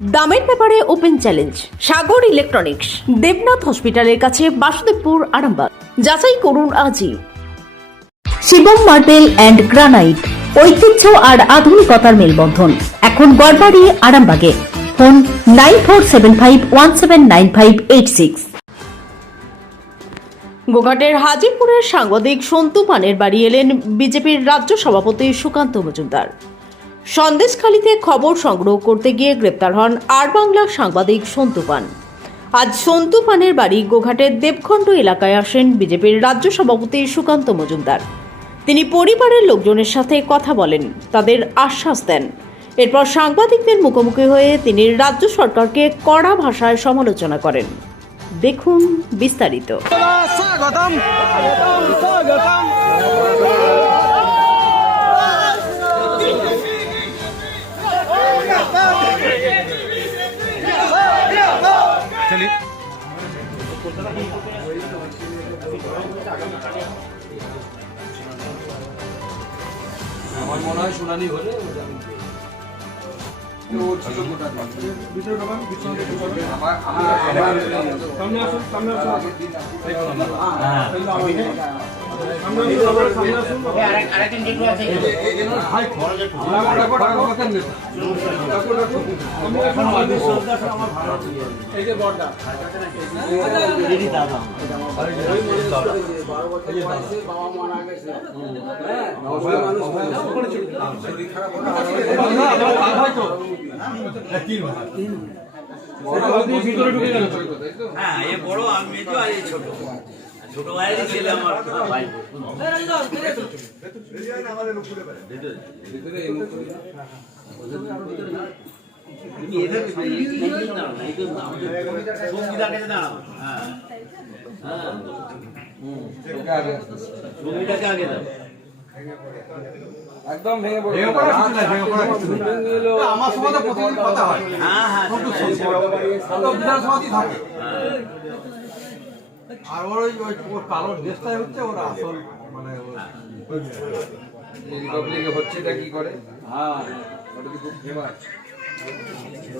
দামের ব্যাপারে open challenge, Sagar electronics, Debnath হসপিটালের কাছে বাসুদেবপুর আরামবাগ। যাচাই করুন আজই। শিবম মার্বেল অ্যান্ড গ্রানাইট, ঐতিহ্য আর আধুনিকতার মেলবন্ধন। এখন গড়বাড়ি, আরামবাগে। Phone nine four seven five one seven nine five eight six. গোঘাটের হাজিপুরের সাংবাদিক সন্তু পানের বাড়ি এলেন বিজেপির রাজ্য সভাপতি সুকান্ত মজুমদার। সন্দেশখালীতে খবর সংগ্রহ করতে গিয়ে গ্রেপ্তার হন আর বাংলার সাংবাদিক সন্তু পান। আজ সন্তু পানের বাড়ি গোঘাটের দেবখণ্ড এলাকায় আসেন বিজেপির রাজ্য সভাপতি সুকান্ত মজুমদার। তিনি পরিবারের লোকজনের সাথে কথা বলেন, তাদের আশ্বাস দেন। এরপর সাংবাদিকদের মুখোমুখি হয়ে তিনি রাজ্য সরকারকে কড়া ভাষায় সমালোচনা করেন। দেখুন বিস্তারিত। স্বাগতম। আমার মনে হয় শুনানি হলে ও ছিল মোটা আমার আমার সামনে আসুন সামনে আসুন ভিতরে ঢুকে গেল হ্যাঁ এ বড় আমি মেজো আর এই ছোট। ছোট ভাইয়েরই ছেলে আমার ভাই সঙ্গীতাকে আগে দাও একদম ভেঙে পড়ে আমার সময় প্রতিদিন কথা হয়। হ্যাঁ হ্যাঁ বিধানসভাতেই থাকে। আর ওর ওই ওই ওর কালো ড্রেসটাই হচ্ছে ওর আসল মানে রিপাবলিকে হচ্ছে এটা কি করে? হ্যাঁ। ওটা তো খুব ফেমাস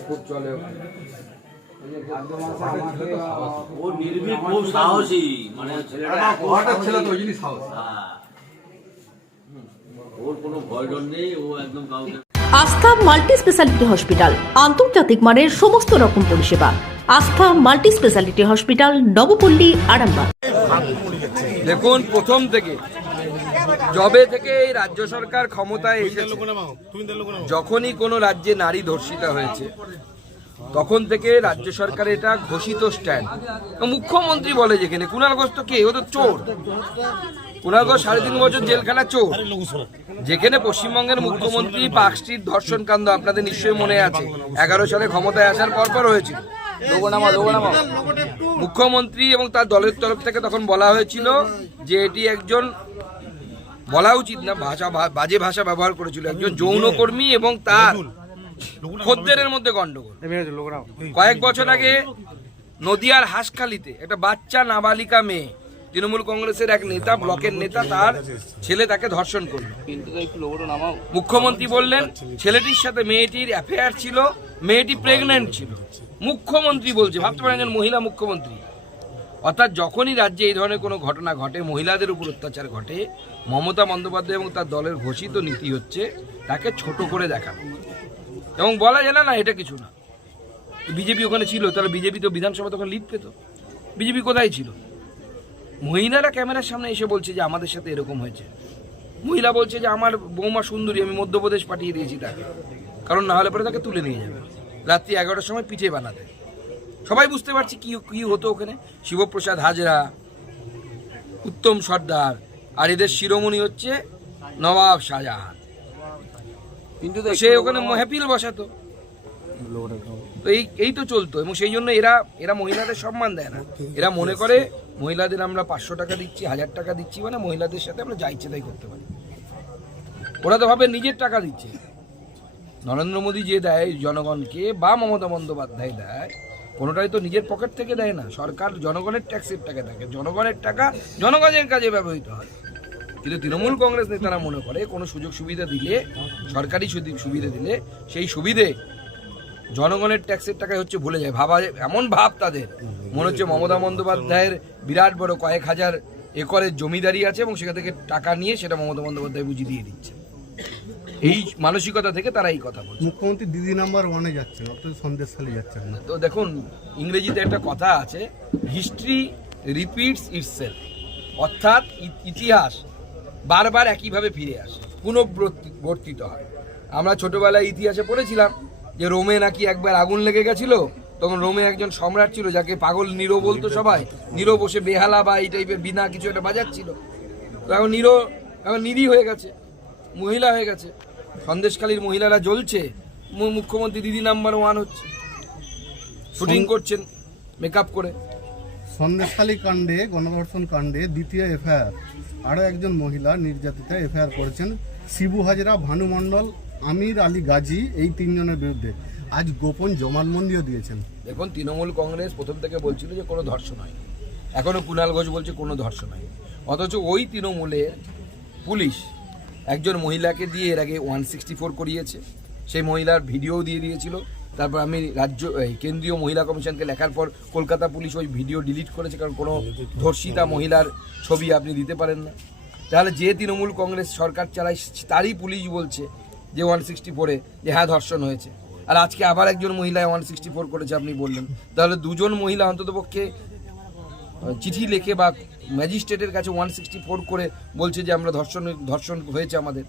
খুব চলে ও নির্ভীক খুব সাহসী মানে ছেলেটা আমার এত ঘরটার ছেলে তো ওই জিনিস সাহস। হ্যাঁ। ওর কোনো ভয় ডর নেই ও একদম কাউকে আস্থা মাল্টি স্পেশালিটি হসপিটাল। আন্তর্জাতিক মানের সমস্ত রকম পরিষেবা। Astha multi speciality hospital Nabapalli Arambagh. দেখুন প্রথম থেকে। জবে থেকে এই রাজ্য সরকার ক্ষমতায় এসেছে যখনই কোনো রাজ্যে নারী ধর্ষিতা হয়েছে তখন থেকে রাজ্য সরকার এটা ঘোষিত স্ট্যান্ড মুখ্যমন্ত্রী বলে যেখানে কুণাল ঘোষ তো কে? ও তো চোর। কুণাল সাড়ে তিন বছর জেলখানা চোর। যেখানে পশ্চিমবঙ্গের মুখ্যমন্ত্রী পার্কস্ট্রিট ধর্ষণ কাণ্ড আপনাদের নিশ্চয়ই মনে আছে। এগারো সালে ক্ষমতায় আসার পর পর হয়েছিল মুখ্যমন্ত্রী এবং তার দলের তরফ থেকে তখন বলা হয়েছিল যে এটি একজন বলা উচিত না ভাষা বাজে ভাষা ব্যবহার করেছিল। একজন যৌনকর্মী এবং তার খদ্দেরের মধ্যে গন্ডগোল। কয়েক বছর আগে নদিয়ার হাসখালিতে একটা বাচ্চা নাবালিকা মেয়ে তৃণমূল কংগ্রেসের এক নেতা ব্লকের নেতা তার ছেলে তাকে ধর্ষণ করল। মুখ্যমন্ত্রী বললেন ছেলেটির সাথে মেয়েটির অ্যাফেয়ার ছিল মেয়েটি প্রেগন্যান্ট ছিল। মুখ্যমন্ত্রী বলছে ভাবতে পারেন একজন মহিলা মুখ্যমন্ত্রী। অর্থাৎ যখনই রাজ্যে এই ধরনের কোনো ঘটনা ঘটে মহিলাদের উপর অত্যাচার ঘটে মমতা বন্দ্যোপাধ্যায় এবং তার দলের ঘোষিত নীতি হচ্ছে তাকে ছোট করে দেখানো। এবং বলা যায় না না এটা কিছু না। বিজেপি ওখানে ছিল তাহলে বিজেপি তো বিধানসভা তখন লিড পেত। বিজেপি কোথায় ছিল? মহিলারা ক্যামেরার সামনে এসে বলছে যে আমাদের সাথে এরকম হয়েছে। মহিলা বলছে যে আমার বৌমা সুন্দরী আমি মধ্যপ্রদেশ পাঠিয়ে দিয়েছি তাকে। কারণ না হলে পরে তাকে তুলে নিয়ে যাবে। রাত্রি এগারোটার সময় পিঠে বানাতে। সবাই বুঝতে পারছি কি কি হতো ওখানে। শিবপ্রসাদ হাজরা উত্তম সর্দার আর এদের শিরোমণি হচ্ছে নবাব শাহজাহান। কিন্তু সে ওখানে হ্যাপিল বসাতো। তো এই এই তো চলতো এবং সেই জন্য এরা এরা মহিলাদের সম্মান দেয় না। এরা মনে করে মহিলাদের আমরা পাঁচশো টাকা দিচ্ছি, হাজার টাকা দিচ্ছি মানে মহিলাদের সাথে আমরা যা ইচ্ছে তাই করতে পারি। ওরা তো ভাবে নিজের টাকা দিচ্ছে। নরেন্দ্র মোদী যে দেয় জনগণকে বা মমতা বন্দ্যোপাধ্যায় দেয়, কোনোটাই তো নিজের পকেট থেকে দেয় না। সরকার জনগণের ট্যাক্সের টাকা থাকে। জনগণের টাকা জনগণের কাজে ব্যবহৃত হয়। কিন্তু তৃণমূল কংগ্রেস নেতারা মনে করে, কোনো সুযোগ সুবিধা দিলে, সরকারি সুবিধা দিলে, সেই সুবিধে জনগণের ট্যাক্সের টাকায় হচ্ছে ভুলে যায়। ভাবা এমন ভাব তাদের। মনে হচ্ছে মমতা বন্দ্যোপাধ্যায়ের বিরাট বড় কয়েক হাজার একরের জমিদারি আছে এবং সেখান থেকে টাকা নিয়ে সেটা মমতা বন্দ্যোপাধ্যায় বুঝিয়ে দিয়ে দিচ্ছে। এই মানসিকতা থেকে তারা এই কথা বলছে। মুখ্যমন্ত্রী দিদি নাম্বার ওয়ানে যাচ্ছেন অথচ সন্দেশখালী যাচ্ছেন না। তো দেখুন ইংরেজিতে একটা কথা আছে হিস্ট্রি রিপিটস ইটসেলফ অর্থাৎ ইতিহাস বারবার একইভাবে ফিরে আসে পুনঃবর্তিত হয়। আমরা ছোটবেলায় ইতিহাসে পড়েছিলাম যে রোমে নাকি একবার আগুন লেগে গেছিল তখন রোমে একজন সম্রাট ছিল যাকে পাগল নিরো বলতো সবাই। নিরো বসে বেহালা বা এই টাইপের বিনা কিছু একটা বাজাচ্ছিল। তো এখন নিরো এখন নিরি হয়ে গেছে মহিলা হয়ে গেছে। সন্দেশকালীর মহিলারা জ্বলছে মুখ্যমন্ত্রী দিদি নাম্বার ওয়ান হচ্ছে। শুটিং করছেন মেকআপ করে। সন্দেশখালী কাণ্ডে গণধর্ষণ কাণ্ডে দ্বিতীয় এফআইআর। আরও একজন মহিলা নির্যাতিতা এফআইআর করেছেন। শিবু হাজরা ভানু মণ্ডল আমির আলী গাজী, এই তিনজনের বিরুদ্ধে। আজ গোপন জমানবন্দিও দিয়েছেন। দেখুন, তৃণমূল কংগ্রেস প্রথম থেকে বলছিল যে কোনো ধর্ষণ হয়নি এখনও কুণাল ঘোষ বলছে কোনো ধর্ষণ হয়নি অথচ ওই তৃণমূলের পুলিশ একজন মহিলাকে দিয়ে এর আগে ওয়ান সিক্সটি ফোর করিয়েছে। সেই মহিলার ভিডিও দিয়ে দিয়েছিল। তারপর আমি রাজ্য কেন্দ্রীয় মহিলা কমিশনকে লেখার পর কলকাতা পুলিশ ওই ভিডিও ডিলিট করেছে কারণ কোনো ধর্ষিতা মহিলার ছবি আপনি দিতে পারেন না। তাহলে যে তৃণমূল কংগ্রেস সরকার চালায়, তারই পুলিশ বলছে যে ওয়ান সিক্সটি ফোরে যে হ্যাঁ ধর্ষণ হয়েছে। আর আজকে আবার একজন মহিলা ওয়ান সিক্সটি ফোর করেছে, আপনি বললেন। তাহলে দুজন মহিলা অন্ততপক্ষে চিঠি লিখে বা ম্যাজিস্ট্রেটের কাছে ওয়ান সিক্সটি ফোর করে বলছে যে আমরা ধর্ষণ ধর্ষণ হয়েছে আমাদের।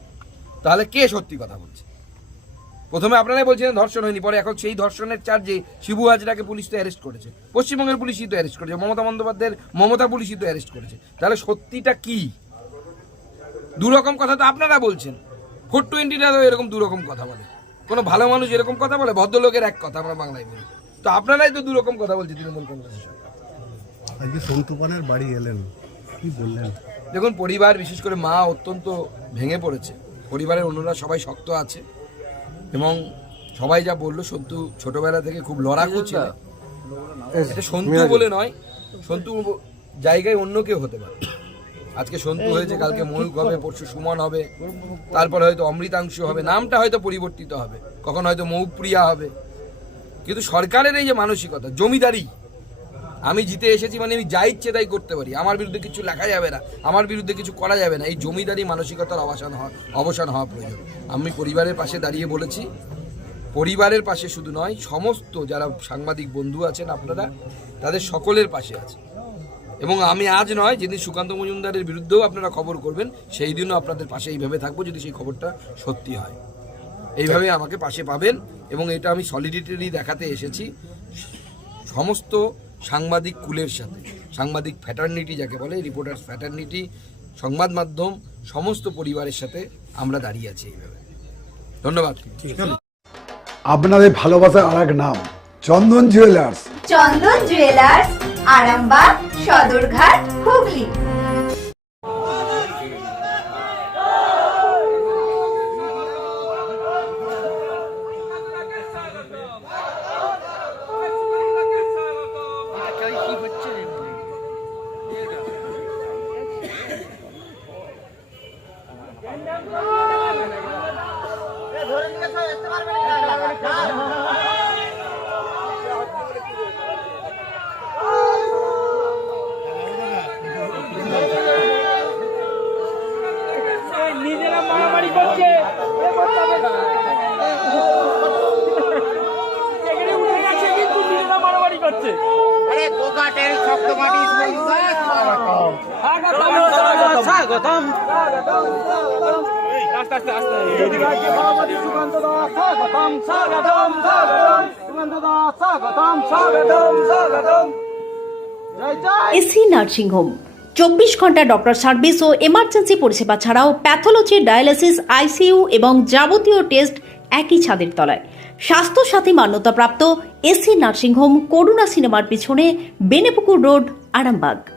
তাহলে কে সত্যি কথা বলছে? প্রথমে আপনারাই বলছিলেন ধর্ষণ হয়নি, পরে এখন সেই ধর্ষণের চার্জে শিবু হাজরাকে পুলিশ তো অ্যারেস্ট করেছে। পশ্চিমবঙ্গের পুলিশই তো অ্যারেস্ট করেছে, মমতা বন্দ্যোপাধ্যায়ের মমতা পুলিশই তো অ্যারেস্ট করেছে। তাহলে সত্যিটা কি? দুরকম কথা তো আপনারা বলছেন। ফোর টোয়েন্টিটা তো এরকম দুরকম কথা বলে। কোনো ভালো মানুষ এরকম কথা বলে ভদ্রলোকের এক কথা আমরা বাংলায় বলি। তো আপনারাই তো দুরকম কথা বলছে তৃণমূল কংগ্রেসের সরকার। আজকে সন্তুপানের বাড়ি এলেন কি বললেন? দেখুন পরিবার বিশেষ করে মা অত্যন্ত ভেঙে পড়েছে। পরিবারের অন্যরা সবাই শক্ত আছে এবং সবাই যা বলল সন্তু ছোটবেলা থেকে খুব লড়াকু ছিল। এটা সন্তু বলে নয় সন্তু জায়গায় অন্য কেউ হতে পারে। আজকে সন্তু হয়েছে কালকে ময়ূক হবে পরশু সুমন হবে তারপরে হয়তো অমৃতাংশু হবে নামটা হয়তো পরিবর্তিত হবে। কখন হয়তো মৌপ্রিয়া হবে। কিন্তু সরকারের এই যে মানসিকতা জমিদারি আমি জিতে এসেছি মানে আমি যা ইচ্ছে তাই করতে পারি। আমার বিরুদ্ধে কিছু লেখা যাবে না আমার বিরুদ্ধে কিছু করা যাবে না। এই জমিদারি মানসিকতার অবসান হওয়া অবসান হওয়া প্রয়োজন। আমি পরিবারের পাশে দাঁড়িয়ে বলেছি পরিবারের পাশে শুধু নয় সমস্ত যারা সাংবাদিক বন্ধু আছেন আপনারা তাদের সকলের পাশে আছে এবং আমি আজ নয় যেদিন সুকান্ত মজুমদারের বিরুদ্ধেও আপনারা খবর করবেন সেই দিনও আপনাদের পাশে এইভাবে থাকব যদি সেই খবরটা সত্যি হয়। এইভাবে আমাকে পাশে পাবেন এবং এটা আমি সলিডিটারি দেখাতে এসেছি। সমস্ত সাংবাদিক কুলের সাথে সাংবাদিক ফ্যাটার্নিটি যাকে বলে রিপোর্টার্স ফ্যাটার্নিটি সংবাদ মাধ্যম সমস্ত পরিবারের সাথে আমরা দাঁড়িয়ে আছি এইভাবে। ধন্যবাদ। আপনাদের ভালোবাসার আর এক নাম Chandan jewellers Chandan jewellers Arambagh. Sadarghat Hooghly. AC nursing home চব্বিশ ঘণ্টা ডক্টর সার্ভিস ও এমার্জেন্সি পরিষেবা ছাড়াও প্যাথোলজি ডায়ালিসিস আইসিইউ এবং যাবতীয় টেস্ট একই ছাদের তলায়। স্বাস্থ্যসাথী মান্যতাপ্রাপ্ত এসি নার্সিংহোম করুণা সিনেমার পিছনে, বেনেপুকুর রোড, আরামবাগ।